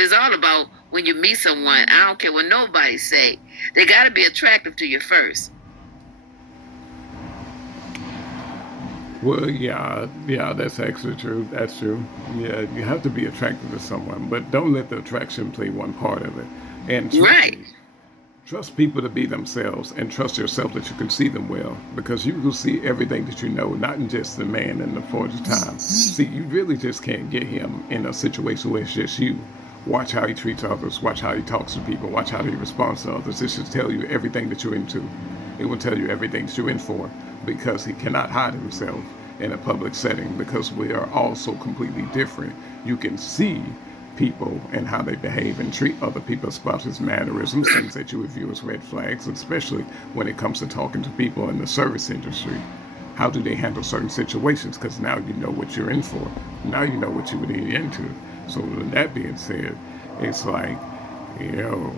it's all about when you meet someone. I don't care what nobody say. They got to be attractive to you first. Well, yeah, that's actually true. That's true. Yeah, you have to be attracted to someone, but don't let the attraction play one part of it. And trust Right. me, trust people to be themselves and trust yourself that you can see them well because you will see everything that you know, not in just the man in the forged time. See, you really just can't get him in a situation where it's just you. Watch how he treats others, watch how he talks to people, watch how he responds to others. This should tell you everything that you're into. It will tell you everything that you're in for because he cannot hide himself in a public setting because we are all so completely different. You can see people and how they behave and treat other people, spouses, mannerisms, things that you would view as red flags, especially when it comes to talking to people in the service industry. How do they handle certain situations? Because now you know what you're in for. Now you know what you would eat into. So with that being said, it's like, you know,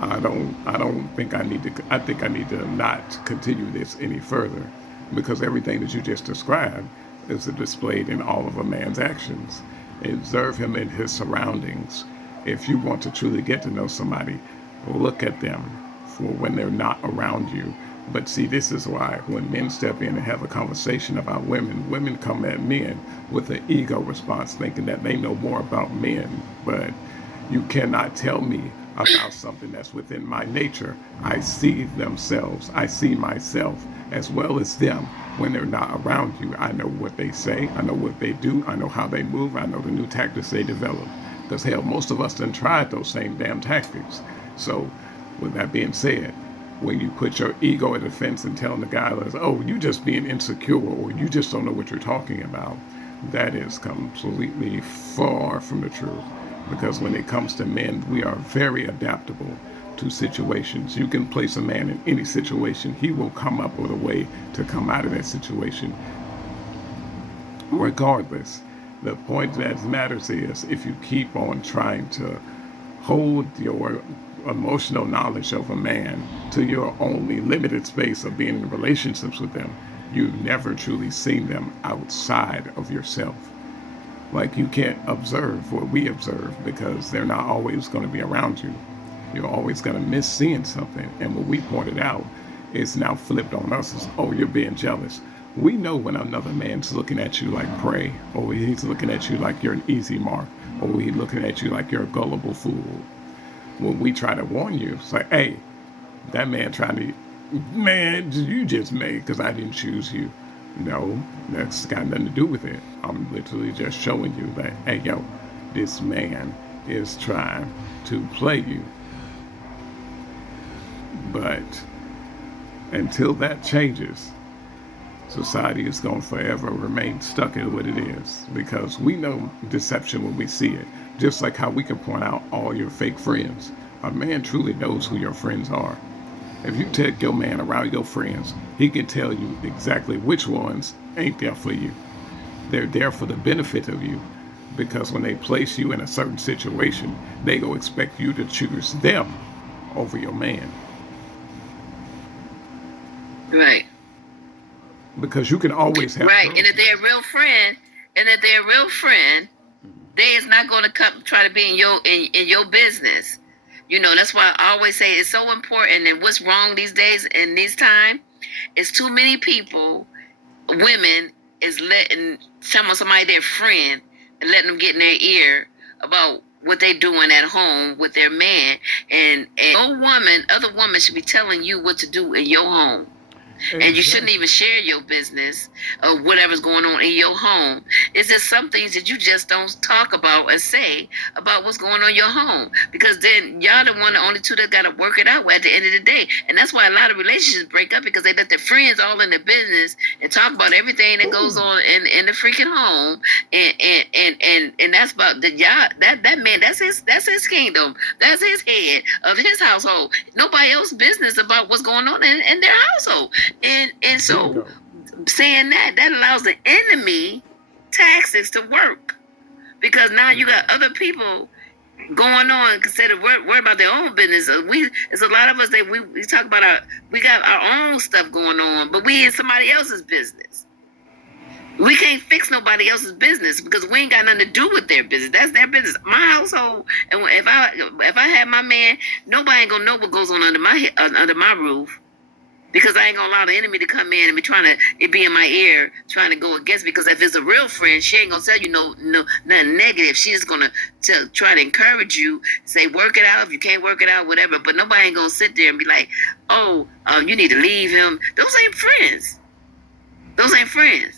I don't think I need to. I think I need to not continue this any further, because everything that you just described is displayed in all of a man's actions. Observe him in his surroundings. If you want to truly get to know somebody, look at them for when they're not around you. But see, this is why when men step in and have a conversation about women, women come at men with an ego response, thinking that they know more about men. But you cannot tell me about something that's within my nature. I see themselves. I see myself as well as them when they're not around you. I know what they say. I know what they do. I know how they move. I know the new tactics they develop. Because hell, most of us done tried those same damn tactics. So with that being said, when you put your ego at defense and telling the guy, oh, you just being insecure or you just don't know what you're talking about, that is completely far from the truth. Because when it comes to men, we are very adaptable to situations. You can place a man in any situation. He will come up with a way to come out of that situation regardless. The point that matters is if you keep on trying to hold your emotional knowledge of a man to your only limited space of being in relationships with them, you've never truly seen them outside of yourself. Like you can't observe what we observe because they're not always going to be around you. You're always going to miss seeing something. And what we pointed out is now flipped on us as, oh, you're being jealous. We know when another man's looking at you like prey, or he's looking at you like you're an easy mark, or he's looking at you like you're a gullible fool. When we try to warn you, it's like, hey, that man trying to, man, you just made because I didn't choose you. No, that's got nothing to do with it. I'm literally just showing you that, hey, yo, this man is trying to play you. But until that changes, society is going to forever remain stuck in what it is because we know deception when we see it. Just like how we can point out all your fake friends. A man truly knows who your friends are. If you take your man around your friends, he can tell you exactly which ones ain't there for you. They're there for the benefit of you because when they place you in a certain situation, they go expect you to choose them over your man. Right. Because you can always have right. girls. And if they're a real friend, they is not going to come try to be in your business. You know, that's why I always say it's so important. And what's wrong these days in this time is too many people, women, is letting somebody their friend and letting them get in their ear about what they doing at home with their man. And other woman should be telling you what to do in your home. Exactly. And you shouldn't even share your business or whatever's going on in your home. It's just some things that you just don't talk about and say about what's going on in your home. Because then y'all the only two that got to work it out at the end of the day. And that's why a lot of relationships break up because they let their friends all in their business and talk about everything that goes on in the freaking home. And that's about that man, that's his kingdom. That's his head of his household. Nobody else's business about what's going on in their household. And so saying that allows the enemy tactics to work because now you got other people going on instead of worry about their own business. It's a lot of us that we talk about we got our own stuff going on, but we in somebody else's business. We can't fix nobody else's business because we ain't got nothing to do with their business. That's their business. My household, and if I have my man, nobody ain't gonna know what goes on under my roof. Because I ain't gonna allow the enemy to come in and be in my ear, trying to go against me. Because if it's a real friend, she ain't gonna tell you nothing negative. She's gonna try to encourage you, say work it out. If you can't work it out, whatever. But nobody ain't gonna sit there and be like, oh, you need to leave him. Those ain't friends. Those ain't friends.